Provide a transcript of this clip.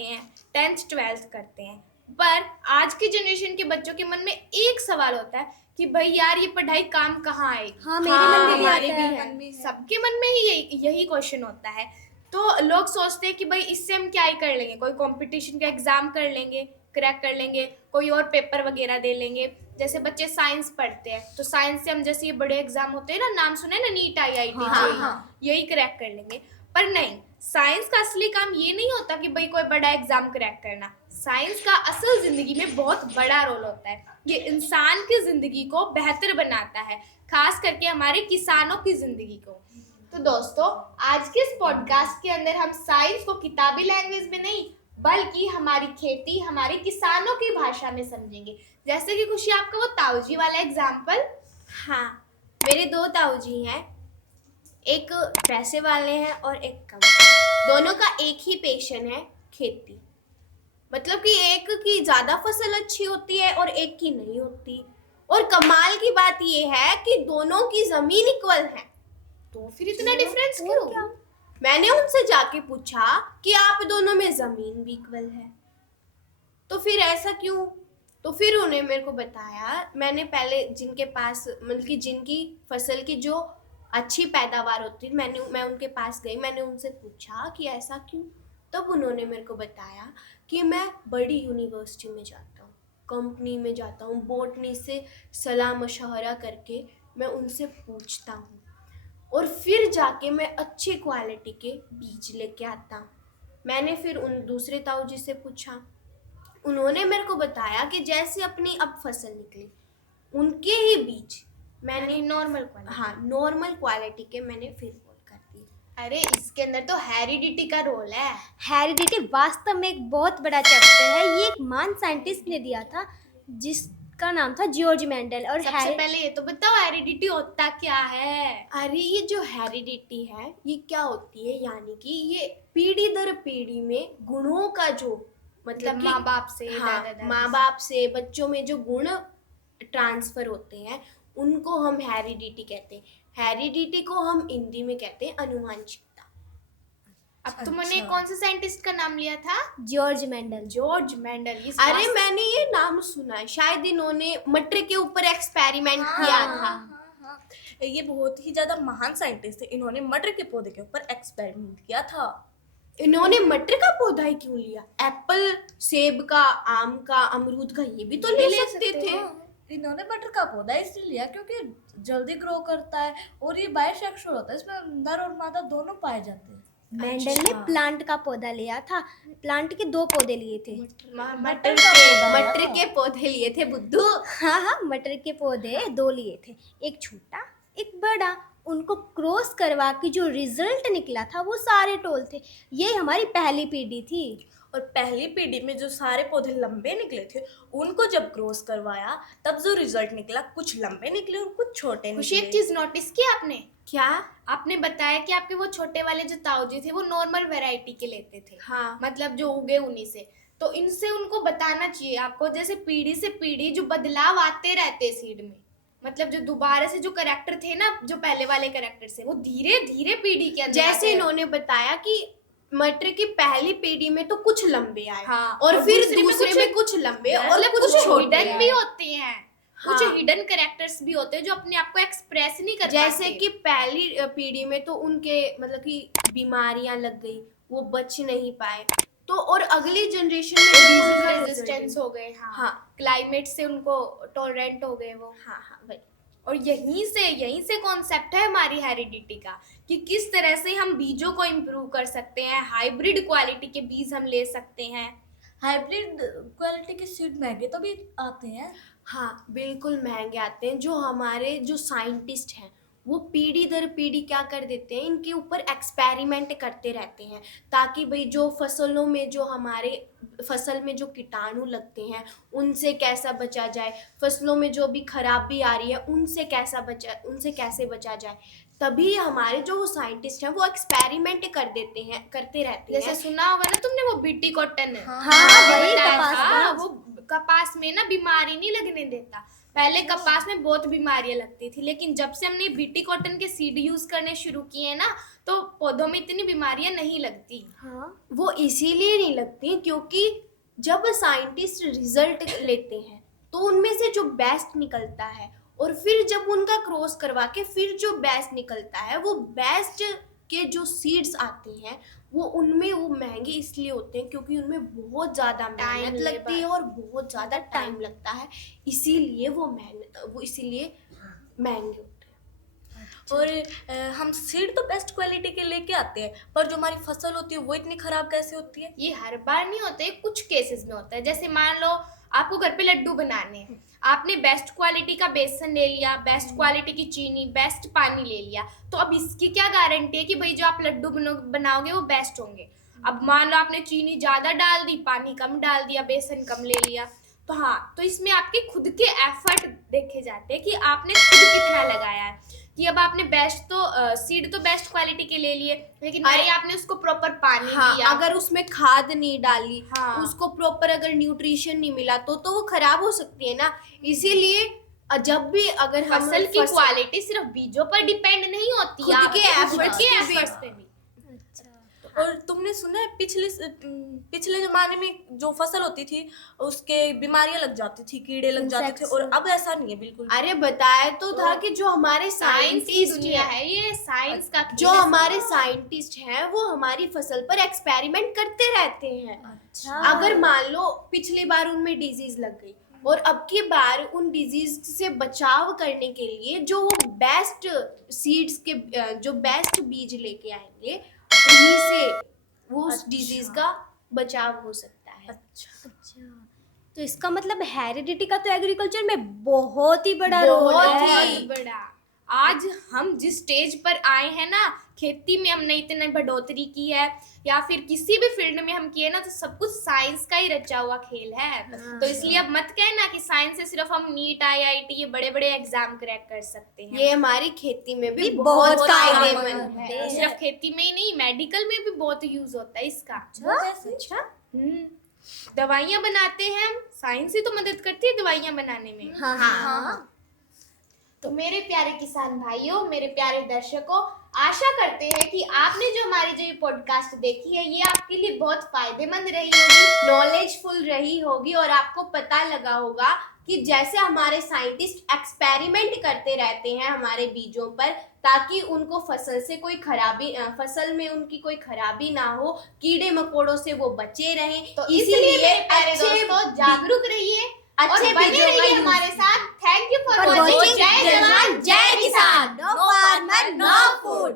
जाते हैं, 10th 12th करते हैं, पर आज के जनरेशन के बच्चों के मन में एक सवाल होता है कि भाई यार ये पढ़ाई काम कहाँ आएगी। हाँ, मेरे मन में भी हमारे आता भी है। है, सबके मन में ही यही क्वेश्चन होता है। तो लोग सोचते हैं कि भाई इससे हम क्या ही कर लेंगे, कोई कंपटीशन का एग्जाम कर लेंगे, क्रैक कर लेंगे, कोई और पेपर वगैरह दे लेंगे। जैसे बच्चे साइंस पढ़ते हैं तो साइंस से हम जैसे ये बड़े एग्जाम होते हैं ना, नाम सुने ना, नीट, IIT, जेईई, यही क्रैक कर लेंगे। पर नहीं, साइंस का असली काम ये नहीं होता कि भाई कोई बड़ा एग्जाम क्रैक करना। साइंस का असल जिंदगी में बहुत बड़ा रोल होता है। ये इंसान की जिंदगी को बेहतर बनाता है, खास करके हमारे किसानों की जिंदगी को। तो दोस्तों, आज के इस पॉडकास्ट के अंदर हम साइंस को किताबी लैंग्वेज में नहीं, बल्कि हमारी खेती, हमारे किसानों की भाषा में समझेंगे। जैसे कि खुशी, आपका वो ताऊजी वाला एग्जाम्पल। हाँ, मेरे 2 ताऊजी हैं, एक पैसे वाले हैं और एक कम। दोनों का एक ही पैशन है, खेती। मतलब कि एक की ज़्यादा फसल अच्छी होती है और एक की नहीं होती। और कमाल की बात ये है कि दोनों की ज़मीन इक्वल है। तो फिर इतना डिफरेंस क्यों? मैंने उनसे जाके पूछा कि आप दोनों में ज़मीन भी इक्वल है, तो फिर ऐसा क्यों? तो फिर उन्हें मेरे को बताया, मैंने पहले जिनके पास, मतलब कि जिनकी फसल की जो अच्छी पैदावार होती, मैं उनके पास गई, मैंने उनसे पूछा कि ऐसा क्यों। तब उन्होंने मेरे को बताया कि मैं बड़ी यूनिवर्सिटी में जाता हूँ, कंपनी में जाता हूँ, बॉटनी से सलाह मशवरा करके मैं उनसे पूछता हूँ और फिर जाके मैं अच्छी क्वालिटी के बीज लेके आता हूँ। मैंने फिर उन दूसरे ताऊ जी से पूछा, उन्होंने मेरे को बताया कि जैसे अपनी अब फसल निकली, उनके ही बीज मैंने नॉर्मल क्वालिटी, हाँ, नॉर्मल क्वालिटी के मैंने फिर बोल कर दी। अरे इसके अंदर तो हेरिडिटी का रोल है। हेरिडिटी वास्तव में एक बहुत बड़ा चैप्टर है। ये एक महान साइंटिस्ट ने दिया था जिसका नाम था जॉर्ज मेंडल। और सबसे पहले ये तो बताओ हेरिडिटी होता क्या है? अरे ये जो हेरिडिटी है ये क्या होती है, यानी कि ये पीढ़ी दर पीढ़ी में गुणों का जो मतलब माँ बाप से, हाँ, दादा माँ बाप से बच्चों में जो गुण ट्रांसफर होते हैं उनको हम हेरिडिटी कहते हैं। हेरिडिटी को हम हिंदी में कहते हैं अनुवांशिकता। अब तुमने कौन से साइंटिस्ट का नाम लिया था? George Mendel. George Mendel. अरे मैंने ये नाम सुना है, शायद इन्होंने मटर के ऊपर एक्सपेरिमेंट किया था। ये बहुत ही ज्यादा महान साइंटिस्ट थे। इन्होंने मटर के पौधे के ऊपर एक्सपेरिमेंट किया था। इन्होंने मटर का पौधा ही क्यों लिया? एप्पल, सेब का, आम का, अमरूद का ये भी तो ले सकते थे। इन्होंने मटर का पौधा इसलिए लिया क्योंकि जल्दी ग्रो करता है और ये बायसेक्सुअल होता है, इसमें नर और मादा दोनों पाए जाते हैं। मेंडल ने प्लांट का पौधा लिया था। प्लांट के 2 पौधे लिए थे। मटर के पौधे लिए थे बुद्धू। हाँ, मटर के पौधे 2 लिए थे, एक छोटा एक बड़ा। उनको क्रॉस करवा के जो रिजल्ट निकला था वो सारे टोल थे। ये हमारी पहली पीढ़ी थी। और पहली पीढ़ी में जो सारे पौधे लंबे निकले थे उनको जब क्रॉस करवाया तब जो रिजल्ट निकला, कुछ लंबे निकले और कुछ छोटे कुछ निकले। एक चीज नोटिस किया आपने? क्या? आपने बताया कि आपके वो छोटे वाले जो ताऊजी थे वो नॉर्मल वैरायटी के लेते थे। हाँ, मतलब जो उगे उन्हीं से। तो इनसे उनको बताना चाहिए आपको, जैसे पीढ़ी से पीढ़ी जो बदलाव आते रहते सीड में, मतलब जो दोबारा से जो कैरेक्टर थे ना, जो पहले वाले कैरेक्टर से, वो धीरे धीरे पीढ़ी के अंदर जैसे इन्होंने बताया कि मटर की पहली पीढ़ी में तो कुछ लंबे आए, हाँ, और फिर दूसरे में कुछ लंबे और कुछ छोटे हिडन भी होते हैं। हाँ, कुछ हिडन कैरेक्टर्स भी होते हैं जो अपने आप को एक्सप्रेस नहीं कर जैसे पाते। कि पहली पीढ़ी में तो उनके मतलब कि बीमारियां लग गई, वो बच नहीं पाए, तो और अगली जनरेशन में डिजीज रेजिस्टेंस हो गए। हाँ, क्लाइमेट से उनको टॉलरेंट हो गए वो। हाँ, वही। और यहीं से कॉन्सेप्ट है हमारी हेरिडिटी का, कि किस तरह से हम बीजों को इम्प्रूव कर सकते हैं। हाइब्रिड क्वालिटी के बीज हम ले सकते हैं। हाइब्रिड क्वालिटी के सीड महंगे तो भी आते हैं। हाँ, बिल्कुल महंगे आते हैं। जो हमारे जो साइंटिस्ट हैं वो पीढ़ी दर पीढ़ी क्या कर देते हैं, इनके ऊपर एक्सपेरिमेंट करते रहते हैं, ताकि भाई जो फसलों में जो हमारे फसल में जो कीटाणु लगते हैं उनसे कैसा बचा जाए, फसलों में जो भी खराबी आ रही है उनसे कैसे बचा जाए। तभी हमारे जो वो साइंटिस्ट हैं वो एक्सपेरिमेंट करते रहते हैं। जैसे सुना होगा ना तुमने वो बीटी कॉटन, हाँ, वही बताया कपास था, का। वो कपास में ना बीमारी नहीं लगने देता। पहले कपास में बहुत बीमारियां लगती थी, लेकिन जब से हमने बीटी कॉटन के सीड यूज करने शुरू किए हैं ना, तो पौधों में इतनी बीमारियां नहीं लगती। हाँ, वो इसीलिए नहीं लगती क्योंकि जब साइंटिस्ट रिजल्ट लेते हैं तो उनमें से जो बेस्ट निकलता है, और फिर जब उनका क्रॉस करवा के फिर जो बेस्ट निकलता है, वो बेस्ट के जो सीड्स आते हैं वो उनमें वो महंगे इसलिए होते हैं क्योंकि उनमें बहुत ज़्यादा मेहनत Time, लगती है labor. और बहुत ज़्यादा टाइम लगता है, इसीलिए वो इसीलिए महंगे होते हैं। और हम सीड तो बेस्ट क्वालिटी के लेके आते हैं, पर जो हमारी फसल होती है वो इतनी खराब कैसे होती है? ये हर बार नहीं होते, कुछ केसेस में होता है। जैसे मान लो आपको घर पे लड्डू बनाने हैं, आपने बेस्ट क्वालिटी का बेसन ले लिया, बेस्ट क्वालिटी की चीनी, बेस्ट पानी ले लिया, तो अब इसकी क्या गारंटी है कि भाई जो आप लड्डू बनाओगे वो बेस्ट होंगे। अब मान लो आपने चीनी ज्यादा डाल दी, पानी कम डाल दिया, बेसन कम ले लिया, तो हाँ, तो इसमें आपके खुद के एफर्ट देखे जाते हैं कि आपने खुद कितना लगाया है। कि अब आपने बेस्ट तो सीड तो बेस्ट क्वालिटी के ले लिए, लेकिन भाई आपने उसको प्रॉपर पानी हाँ, दिया, अगर उसमें खाद नहीं डाली, हाँ, उसको प्रॉपर अगर न्यूट्रिशन नहीं मिला तो वो खराब हो सकती है ना। इसीलिए जब भी अगर हम फसल की क्वालिटी सिर्फ बीजों पर डिपेंड नहीं होती, खुद आपके के खुद efforts के पे भी। efforts पे भी। और तुमने सुना है पिछले जमाने में जो फसल होती थी उसके बीमारियां लग जाती थी, कीड़े लग जाते थे, Insects. और अब ऐसा नहीं है बिल्कुल। अरे बताया तो था कि जो हमारे साइंस की साइंटिस्ट दुनिया है, है, ये साइंस का खेल जो है। हमारे साइंटिस्ट हैं वो हमारी फसल पर एक्सपेरिमेंट करते रहते हैं। अच्छा। अगर मान लो पिछली बार उनमें डिजीज लग गई और अब की बार उन डिजीज से बचाव करने के लिए जो वो बेस्ट सीड्स के जो बेस्ट बीज लेके आएंगे, उन्हीं से वो उस डिजीज का बचाव हो सकता है। अच्छा, तो इसका मतलब हेरिडिटी का तो एग्रीकल्चर में बहुत ही बड़ा रोल बहुत है। ही। बहुत बड़ा। आज हम जिस स्टेज पर आए हैं ना, खेती में हमने इतनी बढ़ोतरी की है, या फिर किसी भी फील्ड में हम किए ना, तो सब कुछ साइंस का ही रचा हुआ खेल है। तो इसलिए अब मत कहना कि साइंस से सिर्फ हम नीट, IIT ये बड़े बड़े एग्जाम क्रैक कर सकते हैं। ये हमारी खेती में भी बहुत बहुत फायदेमंद फायदेमंद है। है। सिर्फ खेती में ही नहीं, मेडिकल में भी बहुत यूज होता है इसका। अच्छा, दवाइयाँ बनाते हैं हम, साइंस ही तो मदद करती है दवाइयाँ बनाने में। हाँ, हाँ। तो मेरे प्यारे किसान भाइयों, मेरे प्यारे दर्शकों, आशा करते हैं कि आपने जो हमारी जो ये पॉडकास्ट देखी है, ये आपके लिए बहुत फायदेमंद रही होगी, नॉलेजफुल रही होगी, और आपको पता लगा होगा कि जैसे हमारे साइंटिस्ट एक्सपेरिमेंट करते रहते हैं हमारे बीजों पर, ताकि उनको फसल में उनकी कोई खराबी ना हो, कीड़े मकोड़ों से वो बचे रहें। तो इसलिए मेरे प्यारे दोस्तों, जागरूक रहिए और अच्छे बने बीजों का रहिए यूज हमारे साथ। Thank you for For watching. watching जय जवान, जय किसान। No farmer, no food.